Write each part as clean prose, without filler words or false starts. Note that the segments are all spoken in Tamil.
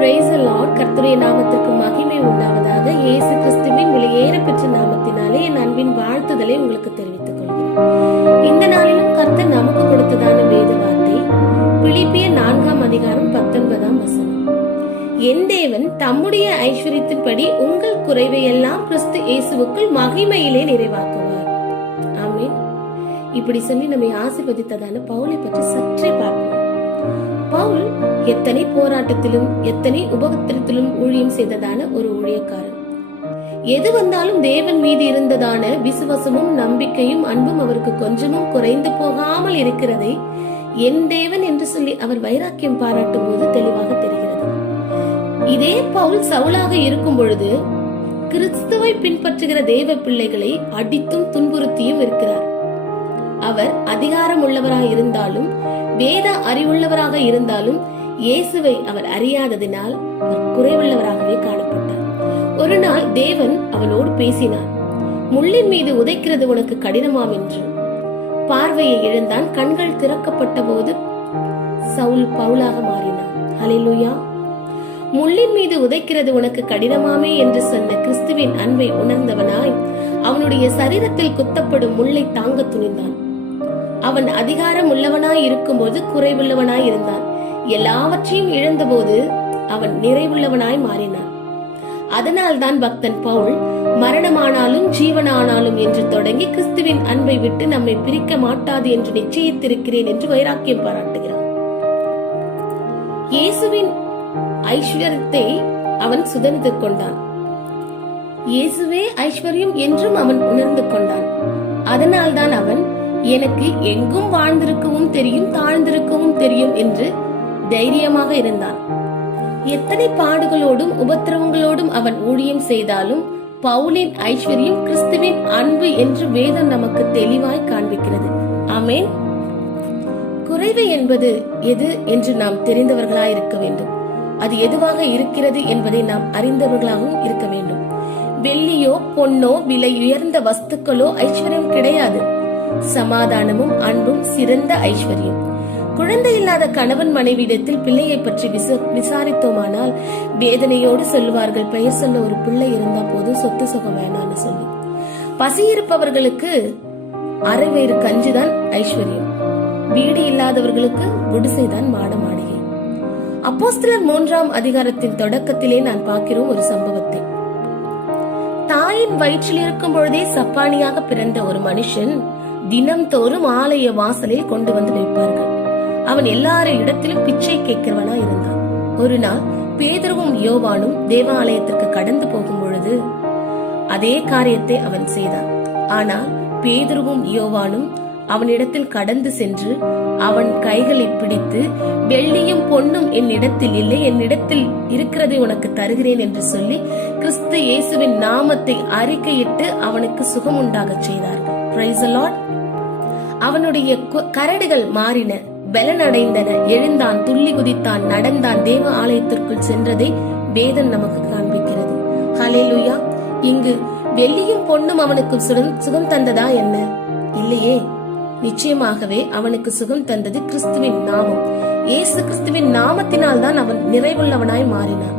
Praise the Lord. கர்த்தருடைய நாமத்திற்கு மகிமை உண்டாவதாக. இயேசு கிறிஸ்துவின் விலையேற பெற்ற நாமத்தினாலே என் அன்பின் வாழ்த்துதலை உங்களுக்கு தெரிவித்துக் கொள்கிறேன். இந்த நாளிலும் கர்த்தர் நமக்கு கொடுத்ததான வேத வார்த்தை பிலிப்பியர் 4:19 என் தேவன் தம்முடைய ஐஸ்வரியத்தின்படி உங்கள் குறைவை எல்லாம் கிறிஸ்து இயேசுவுக்குள் மகிமையிலே நிறைவாக்குவார். ஆமென். இப்படி சொல்லி நம்மை ஆசீர்வதித்ததான பவுலை பற்றி சற்றே பார்ப்போம். பவுல் எத்தனை போராட்டத்திலும் எத்தனை உபத்திரத்திலும் ஊழியம் செய்ததான ஒரு ஊழியக்காரன். எது வந்தாலும் தேவன் மீது இருந்ததான விசுவாசமும் நம்பிக்கையும் அன்பும் அவருக்கு கொஞ்சமும் குறைந்து போகாமல் இருக்கிறதை என் தேவன் என்று சொல்லி அவர் வைராக்கியம் பாராட்டும் போது தெளிவாக தெரிகிறது. இதே பவுல் சவுலாக இருக்கும் பொழுது கிறிஸ்துவை பின்பற்றுகிற தேவ பிள்ளைகளை அடித்தும் துன்புறுத்தியும் இருக்கிறார். அவர் அதிகாரம் உள்ளவராக இருந்தாலும் வேத அறிவுள்ளவராக இருந்தாலும் இயேசுவை அவர் அறியாததினால் அவர் குறைவுள்ளவராகவே காணப்பட்டார். ஒரு நாள் தேவன் அவனோடு பேசினார். முள்ளின் மீது உதைக்கிறது உனக்கு கடினமாம் என்று. பார்வையை இழந்தான். கண்கள் திறக்கப்பட்ட போது சவுல் பவுலாக மாறினான். ஹல்லேலூயா. முள்ளின் மீது உதைக்கிறது உனக்கு கடினமாமே என்று சொன்ன கிறிஸ்துவின் அன்பை உணர்ந்தவனாய் அவனுடைய சரீரத்தில் குத்தப்படும் முள்ளை தாங்க துணிந்தான். அவன் அதிகாரம் உள்ளவனாய் இருக்கும்போது குறைவுள்ளவனாய் இருந்தான். எல்லாவற்றையும் இழந்தபோது அவன் நிறைவுள்ளவனாய் மாறினான். அதனால்தான் பக்தன் பவுல் மரணமானாலும் ஜீவனானாலும் என்று தொடங்கி கிறிஸ்துவின் அன்பை விட்டு நம்மை பிரிக்க மாட்டாது என்று நிச்சயித்திருக்கிறேன் என்று வைராக்கியம் பாராட்டுகிறான். இயேசுவின் ஐஸ்வர்யத்தை அவன் சுதந்திரித்துக் கொண்டான். இயேசுவே ஐஸ்வர்யம் என்றும் அவன் உணர்ந்து கொண்டான். அதனால்தான் அவன் எனக்கு எங்கும் வாழ்ந்திருக்கவும் தெரியும் தாழ்ந்திருக்கவும் தெரியும் என்று தைரியமாக இருந்தான். எத்தனை பாடுகளோடும் உபத்திரவங்களோடும் அவன் ஊழியம் செய்தாலும் பவுலின் ஐஸ்வர்யம் கிறிஸ்துவின் அன்பு என்று வேதம் நமக்கு தெளிவாய் காண்பிக்கிறது. ஆமென். குறைவு என்பது எது என்று நாம் தெரிந்தவர்களாய் இருக்க வேண்டும். அது எதுவாக இருக்கிறது என்பதை நாம் அறிந்தவர்களாகவும் இருக்க வேண்டும். வெள்ளியோ பொன்னோ விலை உயர்ந்த வஸ்துக்களோ ஐஸ்வர்யம் கிடையாது. சமாதானமும் அன்பும் சிறந்த ஐஸ்வர்யம். குழந்தை இல்லாத கணவன் மனைவியிடத்தில் பிள்ளையை பற்றி விசாரித்தோமானால் வேதனையோடு சொல்லுவார்கள், பெயர் சொல்ல ஒரு பிள்ளை இருந்தா போதும், சொத்து சுகம் வேணான்னு சொல்லி. பசி இருப்பவர்களுக்கு அரை வயிறு கஞ்சிதான் ஐஸ்வர்யம். வீடு இல்லாதவர்களுக்கு குடிசைதான் மாட மாளிகை. அப்போஸ்தலர் 3 தொடக்கத்திலே நான் பார்க்கிறோம் ஒரு சம்பவத்தை. தாயின் வயிற்றில் இருக்கும் பொழுதே சப்பானியாக பிறந்த ஒரு மனுஷன் தினம்தோறும் ஆலய வாசலில் கொண்டு வந்து வைப்பார்கள். அவன் எல்லாரும் இடத்திலும் பிச்சை கேட்கிறவனா இருந்தான். ஒரு நாள் பேதுருவும் யோவானும் தேவாலயத்திற்கு கடந்து போகும் பொழுது அதே காரியத்தை அவன் செய்தான். ஆனால் பேதுருவும் யோவானும் அவனிடத்தில் கடந்து சென்று அவன் கைகளை பிடித்து, வெள்ளியும் பொன்னும் என்னிடத்தில் இல்லை, என்னிடத்தில் இருக்கிறதை உனக்கு தருகிறேன் என்று சொல்லி கிறிஸ்து இயேசுவின் நாமத்தை அறிக்கையிட்டு அவனுக்கு சுகம் உண்டாக செய்தார்கள். Praise the Lord. அவனுடைய கரடுகள் மாறின, பலன் அடைந்தன, எழுந்தான், துள்ளி குதித்தான், நடந்தான், தேவ ஆலயத்திற்குள் சென்றதை வேதம் நமக்கு காண்பிக்கிறது. ஹல்லேலூயா. இங்கு வெள்ளியும் பொன்னும் அவனுக்கு சுகம் தந்ததா என்ன? இல்லையே. நிச்சயமாகவே அவனுக்கு சுகம் தந்தது கிறிஸ்துவின் நாமம். இயேசு கிறிஸ்துவின் நாமத்தினால் தான் அவன் நிறைவுள்ளவனாய் மாறினான்.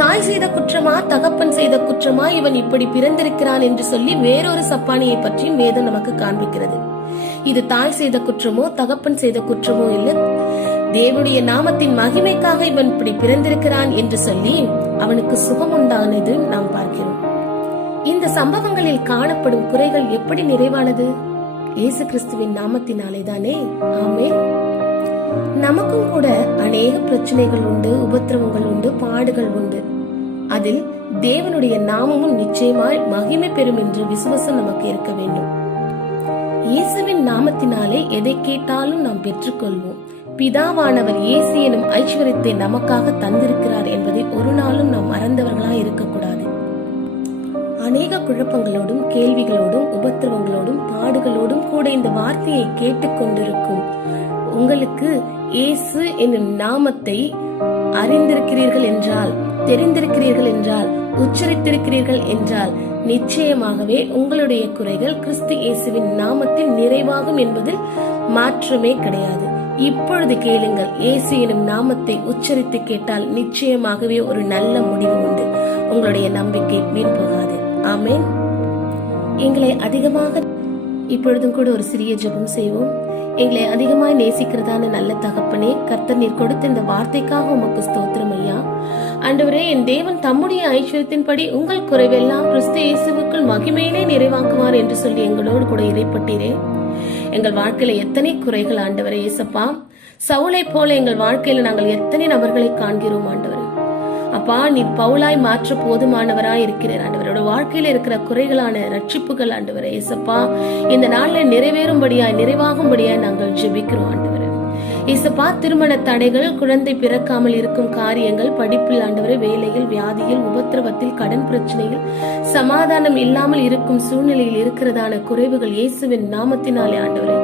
தாய் செய்த குற்றமா தகப்பன் செய்த குற்றமா இவன் இப்படி பிறந்திருக்கிறான் என்று சொல்லி வேறொரு சப்பானியை பற்றியும் வேதம் நமக்கு காண்பிக்கிறது. இது தாய் செய்த குற்றமோ தகப்பன் செய்த குற்றமோ இல்ல, தேவனுடைய நாமத்தின் மகிமைக்காக இவன் இப்படி பிறந்திருக்கிறான் என்று சொல்லி அவனுக்கு சுகம் உண்டானது நாம் பார்க்கிறோம். இந்த சம்பவங்களில் காணப்படும் குறைகள் எப்படி நிறைவானது? இயேசு கிறிஸ்துவின் நாமத்தினாலே தானே. ஆமென். நமக்கும் கூட அநேக பிரச்சனைகள் உண்டு, உபத்திரவங்கள் உண்டு, பாடுகள் உண்டு. அதில் தேவனுடைய நாமமும் நிச்சயமாய் மகிமை பெறும் என்று விசுவாசம் நமக்கு இருக்க வேண்டும். இயேசுவின் நாமத்தினாலே எதை கேட்டாலும் நாம் பெற்றுக்கொள்வோம். பிதாவானவர் இயேசு எனும் ஐஸ்வர்யத்தை நமக்காக தந்திருக்கிறார் என்பதை ஒரு நாளும் நாம் மறந்தவர்களாய் இருக்கக்கூடாது. அநேக குழப்பங்களோடும் கேள்விகளோடும் உபத்திரவங்களோடும் பாடுகளோடும் கூட இந்த வார்த்தையை கேட்டுக்கொண்டிருக்கும் உங்களுக்கு இயேசு என்னும் நாமத்தை அறிந்திருக்கிறீர்கள் என்றால், தெரிந்திருக்கிறீர்கள் என்றால், உச்சரித்திருக்கிறீர்கள் என்றால் நிச்சயமாகவே உங்களுடைய குறைகள் கிறிஸ்து இயேசுவின் நாமத்தில் நிறைவாகும் என்பதில் மாற்றமே கிடையாது. இப்பொழுது கேளுங்கள். இயேசு எனும் நாமத்தை உச்சரித்து கேட்டால் நிச்சயமாகவே ஒரு நல்ல முடிவு உண்டு. உங்களுடைய நம்பிக்கை வீண் போகாது. ஆமென். எங்களை அதிகமாக இப்பொழுதும் கூட ஒரு சிறிய ஜெபம் செய்வோம். எங்களை அதிகமாய் நேசிக்கிறதான நல்ல தகப்பனே, கர்த்தர் நீர் கொடுத்த இந்த வார்த்தைக்காக உமக்கு ஸ்தோத்திரம் ஐயா. ஆண்டவரே, என் தேவன் தம்முடைய ஐஸ்வர்யத்தின்படி உங்கள் குறைவெல்லாம் கிறிஸ்து இயேசுவுக்குள் மகிமையிலே நிறைவாக்குவார் என்று சொல்லி எங்களோடு கூட இறைப்பட்டீரே. எங்கள் வாழ்க்கையில எத்தனை குறைகள் ஆண்டவரே இயேசப்பா. சவுலை போல எங்கள் வாழ்க்கையில நாங்கள் எத்தனை நபர்களை காண்கிறோம் ஆண்டவரே. அப்பா, நீ பவுலாய் மாற்ற போதுமானவராய் இருக்கிறார் ஆண்டவரோட வாழ்க்கையில இருக்கிற குறைகளான ரட்சிப்புகள் ஆண்டவரே இயேசப்பா இந்த நாள்ல நிறைவேறும்படியாய் நிறைவாகும்படியாய் நாங்கள் ஜெபிக்கிறோம் ஆண்டவரே இயேசப்பா. திருமண தடைகள், குழந்தை பிறக்காமல் இருக்கும் காரியங்கள், படிப்பில் ஆண்டவரே, வேலையில், வியாதியில், உபத்திரவத்தில், கடன் பிரச்சனையில், சமாதானம் இல்லாமல் இருக்கும் சூழ்நிலையில் இருக்கிறதான குறைவுகள் இயேசுவின் நாமத்தினாலே ஆண்டவரே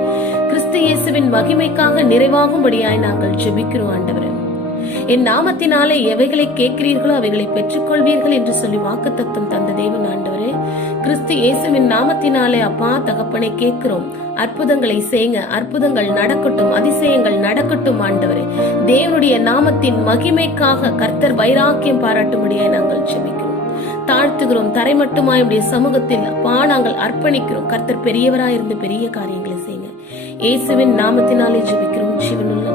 கிறிஸ்து இயேசுவின் மகிமைக்காக நிறைவாகும்படியாய் நாங்கள் ஜெபிக்கிறோம் ஆண்டவரே. என் நாமத்தினாலே எவைகளை கேட்கிறீர்களோ அவைகளை பெற்றுக்கொள்வீர்கள் என்று சொல்லி வாக்குத்தத்தம் தந்த தேவன் ஆண்டவரே, கிறிஸ்து இயேசுவின் நாமத்தினாலே அப்பா தகப்பனை கேட்கிறோம். அற்புதங்களை செய்யுங்க, அற்புதங்கள் நடக்கட்டும், அதிசயங்கள் நடக்கட்டும் ஆண்டவரே. தேவனுடைய நாமத்தின் மகிமைக்காக கர்த்தர் வைராக்கியம் பாராட்டும்படியாய் நாங்கள் ஜெபிக்கிறோம், தாழ்த்துகிறோம். தரை மட்டுமாய் உடைய சமூகத்தில் அப்பா நாங்கள் அர்ப்பணிக்கிறோம். கர்த்தர் பெரியவராயிருந்து பெரிய காரியங்களை செய்யுங்க. இயேசுவின் நாமத்தினாலே ஜெபிக்கிறோம் ஜீவனுள்ள